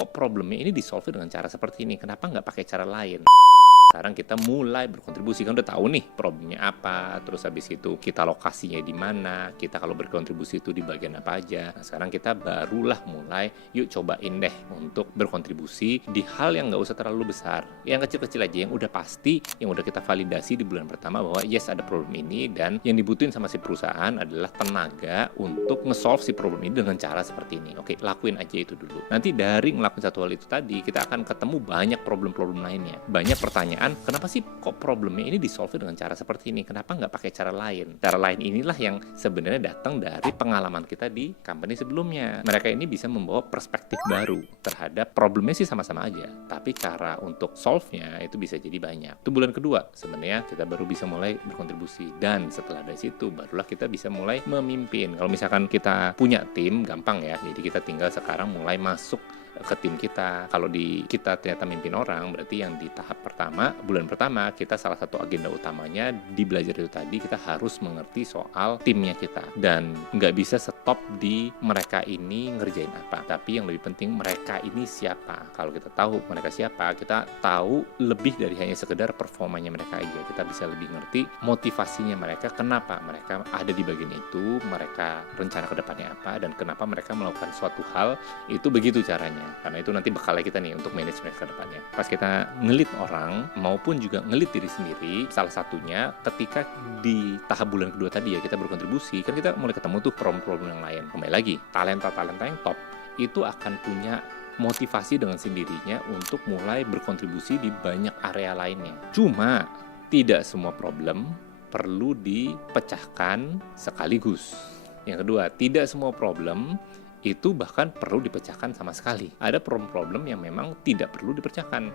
kok problemnya ini di-solve dengan cara seperti ini, kenapa nggak pakai cara lain? Sekarang kita mulai berkontribusi, kan udah tahu nih problemnya apa, terus habis itu kita lokasinya di mana, kita kalau berkontribusi itu di bagian apa aja. Nah, sekarang kita barulah mulai, yuk cobain deh untuk berkontribusi di hal yang nggak usah terlalu besar, yang kecil-kecil aja, yang udah pasti, yang udah kita validasi di bulan pertama bahwa yes ada problem ini, dan yang dibutuhin sama si perusahaan adalah tenaga untuk nge-solve si problem ini dengan cara seperti ini. Oke, lakuin aja itu dulu. Nanti dari ngelakuin satu hal itu tadi, kita akan ketemu banyak problem-problem lainnya, banyak pertanyaan. Kenapa sih kok problemnya ini di-solve dengan cara seperti ini? Kenapa nggak pakai cara lain? Cara lain inilah yang sebenarnya datang dari pengalaman kita di company sebelumnya. Mereka ini bisa membawa perspektif baru terhadap problemnya sih sama-sama aja, tapi cara untuk solve-nya itu bisa jadi banyak. Itu bulan kedua sebenarnya kita baru bisa mulai berkontribusi, dan setelah dari situ barulah kita bisa mulai memimpin. Kalau misalkan kita punya tim, gampang ya. Jadi kita tinggal sekarang mulai masuk ke tim kita. Kalau kita ternyata mimpin orang, berarti yang di tahap pertama, bulan pertama, kita salah satu agenda utamanya di belajar itu tadi, kita harus mengerti soal timnya kita, dan nggak bisa stop di mereka ini ngerjain apa, tapi yang lebih penting mereka ini siapa. Kalau kita tahu mereka siapa, kita tahu lebih dari hanya sekedar performanya mereka aja, kita bisa lebih ngerti motivasinya mereka, kenapa mereka ada di bagian itu, mereka rencana ke depannya apa, dan kenapa mereka melakukan suatu hal itu begitu caranya. Karena itu nanti bekalnya kita nih untuk manage mereka ke depannya. Pas kita ngelit orang maupun juga ngelit diri sendiri, salah satunya ketika di tahap bulan kedua tadi ya kita berkontribusi, kan kita mulai ketemu tuh problem-problem yang lain. Kembali lagi, talenta-talenta yang top itu akan punya motivasi dengan sendirinya untuk mulai berkontribusi di banyak area lainnya. Cuma tidak semua problem perlu dipecahkan sekaligus. Yang kedua, tidak semua problem itu bahkan perlu dipecahkan sama sekali. Ada problem-problem yang memang tidak perlu dipecahkan.